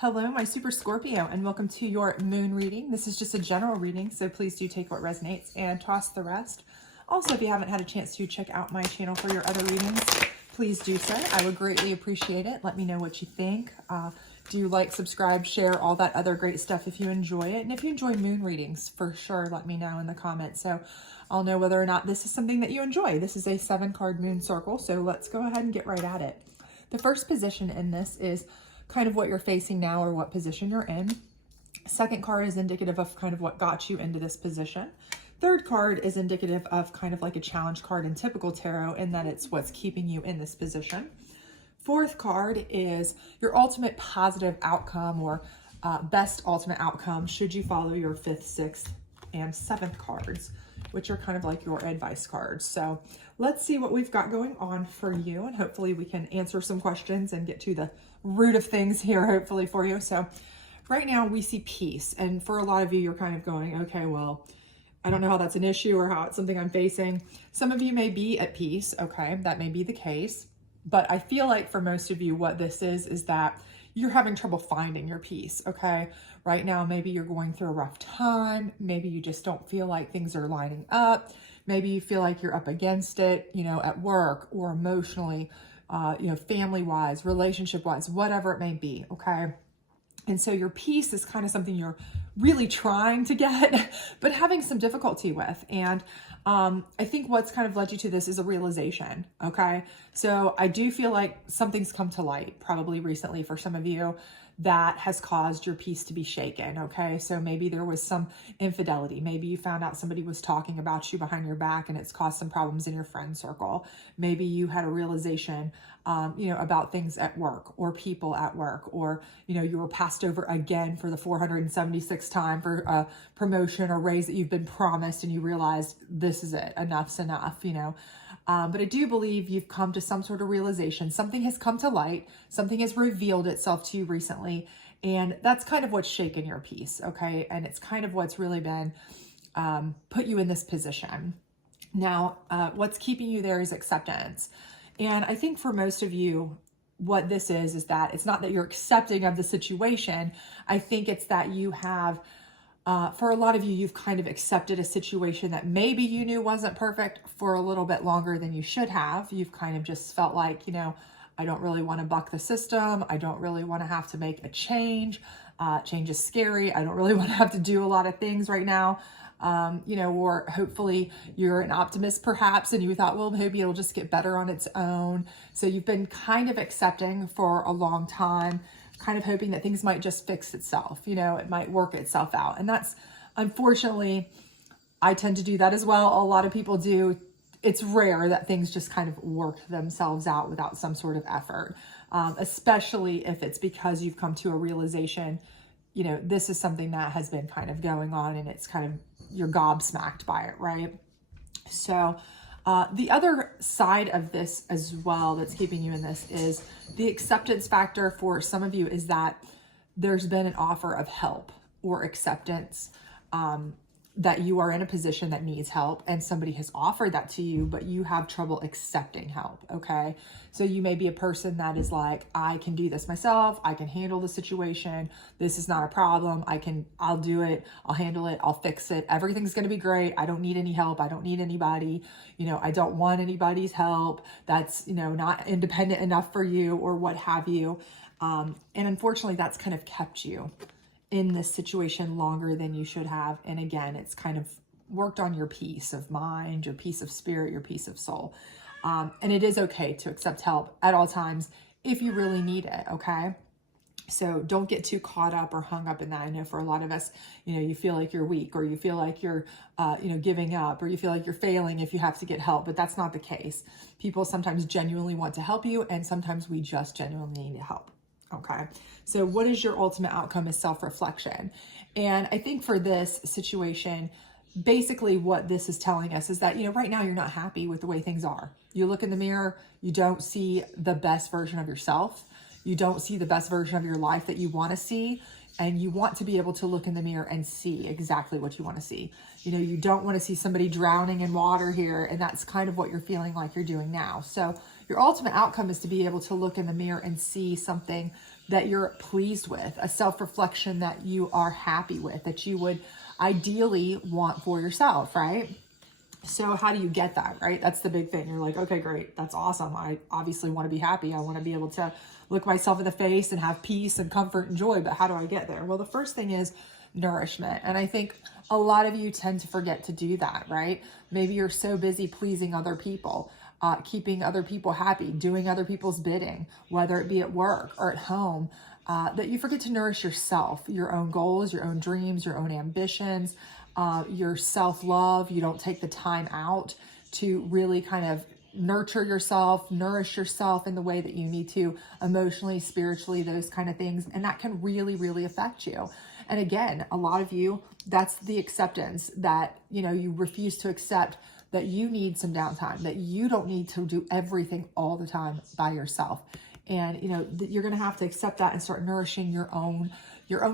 Hello, my Super Scorpio, and welcome to your moon reading. This is just a general reading, so please do take what resonates and toss the rest. Also, if you haven't had a chance to check out my channel for your other readings, please do so. I would greatly appreciate it. Let me know what you think. Do like, subscribe, share, all that other great stuff if you enjoy it. And if you enjoy moon readings, for sure, let me know in the comments. So I'll know whether or not this is something that you enjoy. This is a 7-card moon circle, so let's go ahead and get right at it. The first position in this is kind of what you're facing now or what position you're in. Second card is indicative of kind of what got you into this position. Third card is indicative of kind of like a challenge card in typical tarot, in that it's what's keeping you in this position. Fourth card is your ultimate positive outcome, or best ultimate outcome should you follow your 5th, 6th, and 7th cards, which are kind of like your advice cards. So let's see what we've got going on for you, and hopefully we can answer some questions and get to the root of things here, hopefully, for you. So right now we see peace, and for a lot of you, you're kind of going, okay, well, I don't know how that's an issue or how it's something I'm facing. Some of you may be at peace, okay, that may be the case, but I feel like for most of you, what this is that you're having trouble finding your peace, okay? Right now, maybe you're going through a rough time. Maybe you just don't feel like things are lining up. Maybe you feel like you're up against it, you know, at work or emotionally, you know, family-wise, relationship-wise, whatever it may be, okay? And so your peace is kind of something you're really trying to get, but having some difficulty with. And I think what's kind of led you to this is a realization, okay? So I do feel like something's come to light, probably recently for some of you, that has caused your peace to be shaken, okay? So maybe there was some infidelity. Maybe you found out somebody was talking about you behind your back and it's caused some problems in your friend circle. Maybe you had a realization, you know, about things at work or people at work, or, you know, you were passed over again for the 476th time for a promotion or raise that you've been promised, and you realized this is it, enough's enough, you know. But I do believe you've come to some sort of realization. Something has come to light. Something has revealed itself to you recently. And that's kind of what's shaken your peace, okay? And it's kind of what's really been put you in this position. Now, what's keeping you there is acceptance. And I think for most of you, what this is that it's not that you're accepting of the situation. I think it's that you have... for a lot of you, you've kind of accepted a situation that maybe you knew wasn't perfect for a little bit longer than you should have. You've kind of just felt like, you know, I don't really want to buck the system. I don't really want to have to make a change. Change is scary. I don't really want to have to do a lot of things right now. You know, or hopefully you're an optimist perhaps, and you thought, well, maybe it'll just get better on its own. So you've been kind of accepting for a long time, kind of hoping that things might just fix itself, you know, it might work itself out. And that's, unfortunately, I tend to do that as well. A lot of people do. It's rare that things just kind of work themselves out without some sort of effort, especially if it's because you've come to a realization, you know, this is something that has been kind of going on and it's kind of, you're gobsmacked by it, right? So the other side of this as well that's keeping you in this is the acceptance factor. For some of you is that there's been an offer of help or acceptance, that you are in a position that needs help and somebody has offered that to you, but you have trouble accepting help, okay? So you may be a person that is like, I can do this myself. I can handle the situation. This is not a problem. I'll do it. I'll handle it. I'll fix it. Everything's going to be great. I don't need any help. I don't need anybody. You know, I don't want anybody's help. That's, you know, not independent enough for you or what have you. And unfortunately, that's kind of kept you in this situation longer than you should have. And again, it's kind of worked on your peace of mind, your peace of spirit, your peace of soul. And it is okay to accept help at all times if you really need it, okay? So don't get too caught up or hung up in that. I know for a lot of us, you know, you feel like you're weak, or you feel like you're, you know, giving up, or you feel like you're failing if you have to get help, but that's not the case. People sometimes genuinely want to help you, and sometimes we just genuinely need help. Okay, so what is your ultimate outcome is self-reflection. And I think for this situation, basically what this is telling us is that, you know, right now you're not happy with the way things are. You look in the mirror, you don't see the best version of yourself. You don't see the best version of your life that you want to see. And you want to be able to look in the mirror and see exactly what you want to see. You know, you don't want to see somebody drowning in water here, and that's kind of what you're feeling like you're doing now. So your ultimate outcome is to be able to look in the mirror and see something that you're pleased with, a self-reflection that you are happy with, that you would ideally want for yourself, right? So how do you get that, right? That's the big thing. You're like, okay, great. That's awesome. I obviously want to be happy. I want to be able to look myself in the face and have peace and comfort and joy. But how do I get there? Well, the first thing is nourishment. And I think a lot of you tend to forget to do that, right? Maybe you're so busy pleasing other people, keeping other people happy, doing other people's bidding, whether it be at work or at home, that you forget to nourish yourself, your own goals, your own dreams, your own ambitions, your self-love. You don't take the time out to really kind of nurture yourself, nourish yourself in the way that you need to, emotionally, spiritually, those kind of things. And that can really, really affect you. And again, a lot of you, that's the acceptance that, you know, you refuse to accept that you need some downtime, that you don't need to do everything all the time by yourself. And, you know, you're going to have to accept that and start nourishing your own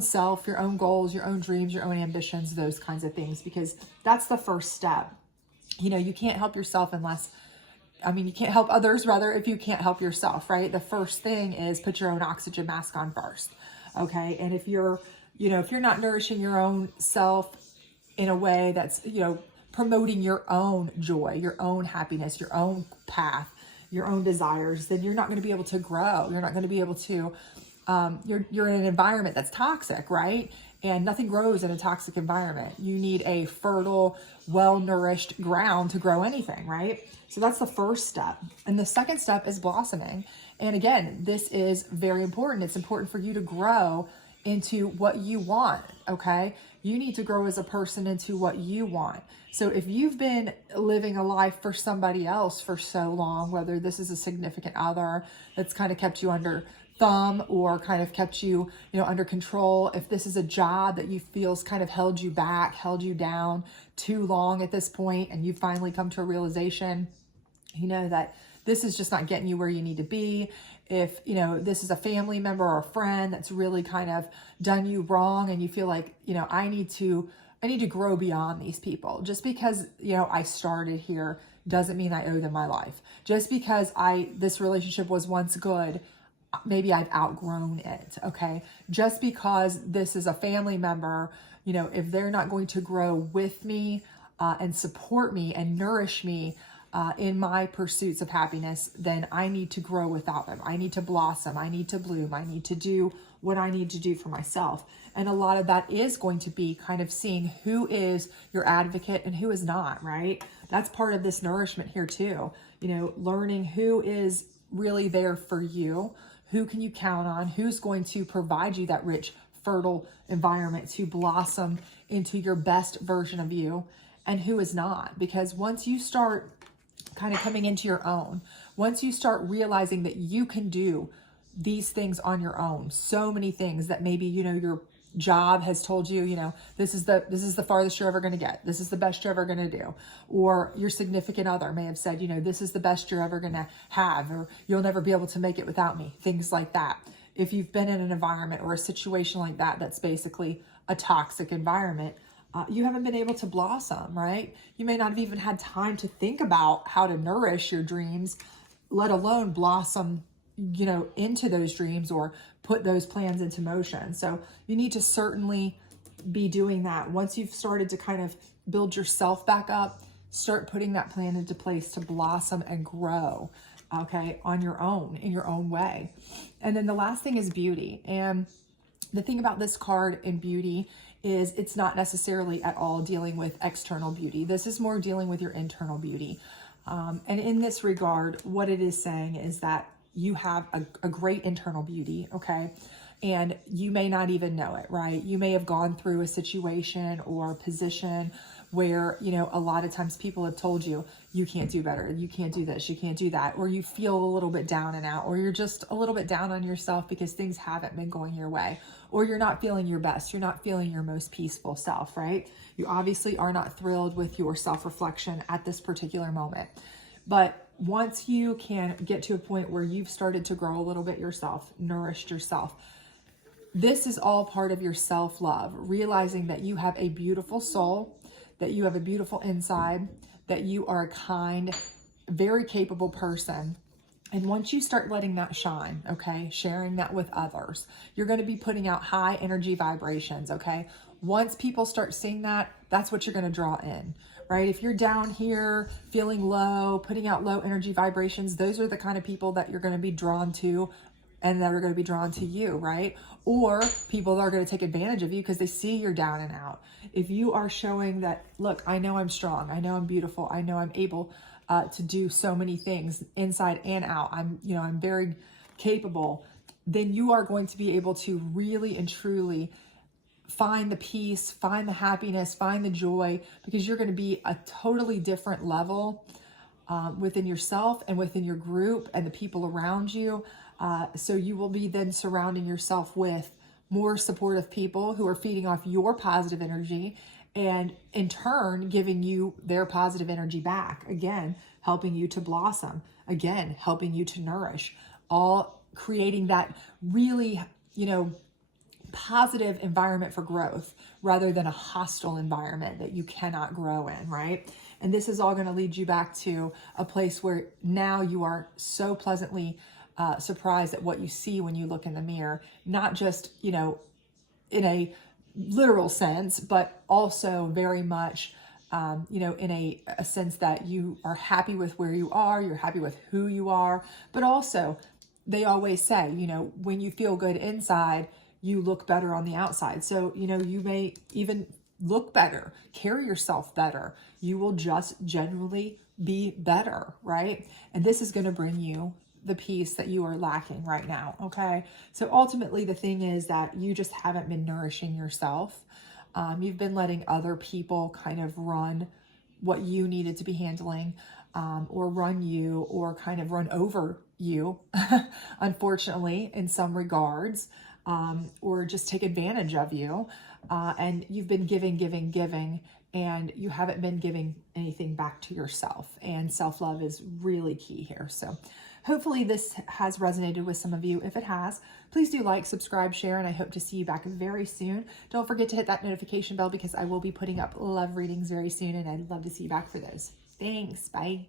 self, your own goals, your own dreams, your own ambitions, those kinds of things, because that's the first step. You know, you can't help yourself you can't help others rather if you can't help yourself, right? The first thing is put your own oxygen mask on first. Okay. And if you're not nourishing your own self in a way that's, you know, promoting your own joy, your own happiness, your own path, your own desires, then you're not going to be able to grow. You're not going to be able to, you're in an environment that's toxic, right? And nothing grows in a toxic environment. You need a fertile, well-nourished ground to grow anything, right? So that's the first step. And the second step is blossoming. And again, this is very important. It's important for you to grow into what you want, okay? You need to grow as a person into what you want. So if you've been living a life for somebody else for so long, whether this is a significant other that's kind of kept you under thumb or kind of kept you, under control, if this is a job that you feels kind of held you back, held you down too long at this point, and you finally come to a realization, that this is just not getting you where you need to be. If, this is a family member or a friend that's really kind of done you wrong and you feel like, I need to grow beyond these people. Just because, I started here doesn't mean I owe them my life. Just because this relationship was once good, maybe I've outgrown it. Okay. Just because this is a family member, if they're not going to grow with me, and support me and nourish me, in my pursuits of happiness, then I need to grow without them. I need to blossom. I need to bloom. I need to do what I need to do for myself. And a lot of that is going to be kind of seeing who is your advocate and who is not, right? That's part of this nourishment here too. Learning who is really there for you, who can you count on, who's going to provide you that rich, fertile environment to blossom into your best version of you, and who is not. Because once you start kind of coming into your own, once you start realizing that you can do these things on your own, so many things that maybe, your job has told you, this is the farthest you're ever going to get. This is the best you're ever going to do. Or your significant other may have said, this is the best you're ever going to have, or you'll never be able to make it without me. Things like that. If you've been in an environment or a situation like that, that's basically a toxic environment, you haven't been able to blossom, right? You may not have even had time to think about how to nourish your dreams, let alone blossom, into those dreams or put those plans into motion. So you need to certainly be doing that. Once you've started to kind of build yourself back up, start putting that plan into place to blossom and grow, okay, on your own, in your own way. And then the last thing is beauty. And the thing about this card in beauty is it's not necessarily at all dealing with external beauty. This is more dealing with your internal beauty. And in this regard, what it is saying is that you have a great internal beauty, okay? And you may not even know it, right? You may have gone through a situation or position where, a lot of times people have told you, you can't do better, you can't do this, you can't do that, or you feel a little bit down and out, or you're just a little bit down on yourself because things haven't been going your way, or you're not feeling your best, you're not feeling your most peaceful self, right? You obviously are not thrilled with your self-reflection at this particular moment. But once you can get to a point where you've started to grow a little bit yourself, nourished yourself, this is all part of your self-love, realizing that you have a beautiful soul, that you have a beautiful inside, that you are a kind, very capable person, And once you start letting that shine, okay, sharing that with others, you're going to be putting out high energy vibrations, okay? Once people start seeing that, that's what you're going to draw in, right? If you're down here feeling low, putting out low energy vibrations, those are the kind of people that you're going to be drawn to and that are going to be drawn to you, right? Or people that are going to take advantage of you because they see you're down and out. If you are showing that, look, I know I'm strong, I know I'm beautiful, I know I'm able to do so many things inside and out, I'm very capable, then you are going to be able to really and truly find the peace, find the happiness, find the joy, because you're going to be a totally different level within yourself and within your group and the people around you. So you will be then surrounding yourself with more supportive people who are feeding off your positive energy and in turn giving you their positive energy back. Again, helping you to blossom. Again, helping you to nourish. All creating that really, positive environment for growth rather than a hostile environment that you cannot grow in, right? And this is all going to lead you back to a place where now you are so pleasantly surprised at what you see when you look in the mirror, not just, in a literal sense, but also very much, in a sense that you are happy with where you are, you're happy with who you are, but also they always say, when you feel good inside, you look better on the outside. So, you may even look better, carry yourself better. You will just generally be better, right? And this is going to bring you the peace that you are lacking right now, okay? So ultimately, the thing is that you just haven't been nourishing yourself. You've been letting other people kind of run what you needed to be handling, or run you, or kind of run over you, unfortunately, in some regards. Or just take advantage of you. And you've been giving, and you haven't been giving anything back to yourself. And self-love is really key here. So hopefully this has resonated with some of you. If it has, please do like, subscribe, share, and I hope to see you back very soon. Don't forget to hit that notification bell because I will be putting up love readings very soon, and I'd love to see you back for those. Thanks. Bye.